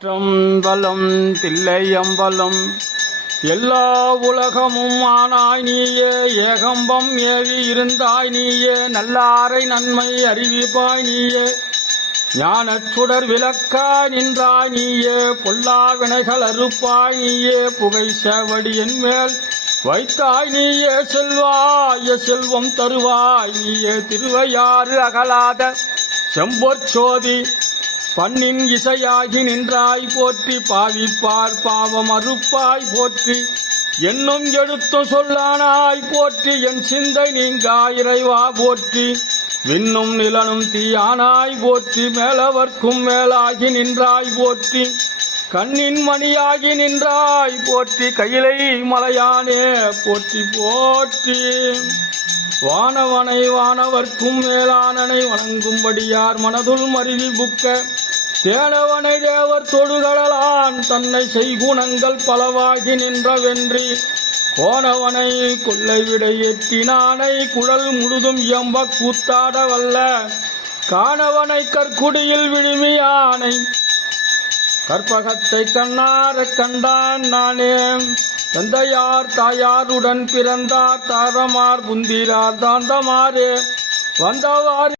சிற்றம்பலம் தில்லையம்பலம் எல்லா உலகமும் ஆனாய் நீயே, ஏகம்பம் ஏறி இருந்தாய் நீயே, நல்லாரை நன்மை அறிவிப்பாய் நீயே, ஞானச் சுடர் விளக்காய் நின்றாய் நீயே, பொல்லா வினைகள் அறுப்பாய் நீயே, புகை சேவடி என்மேல் வைத்தாய் நீயே, செல்வாய செல்வம் தருவாய் நீயே, திருவையாறு அகலாத செம்பொற்சோதி பண்ணின் இசையாகி நின்றாய் போற்றி, பாவிப்பார் பாவம் அறுப்பாய் போற்றி, என்னும் எழுத்தும் சொல்லானாய் போற்றி, என் சிந்தை நீங்கா இறைவா போற்றி, விண்ணும் நிலனும் தீயானாய் போற்றி, மேலவர்க்கும் மேலாகி நின்றாய் போற்றி, கண்ணின் மணியாகி நின்றாய் போற்றி, கையிலை மலையானே போற்றி போற்றி. வானவனை வானவர்க்கும் மேலானனை வணங்கும்படியார் மனதுள் மருவி புக்க, தேனவனை தேவர் தொடுகடலான் தன்னை செய்குணங்கள் பலவாகி நின்றவென்றி, கோனவனை கொள்ளை விடை எட்டினானை குழல் முழுதும் எம்ப கூத்தாட வல்ல, காணவனை கற்குடியில் விழுமியானை கற்பகத்தை கண்ணார கண்டான் நானே, தந்தையார் தாயாருடன் பிறந்தார் தாரமார் புந்திரார் தாந்தமாரே வந்தவாறு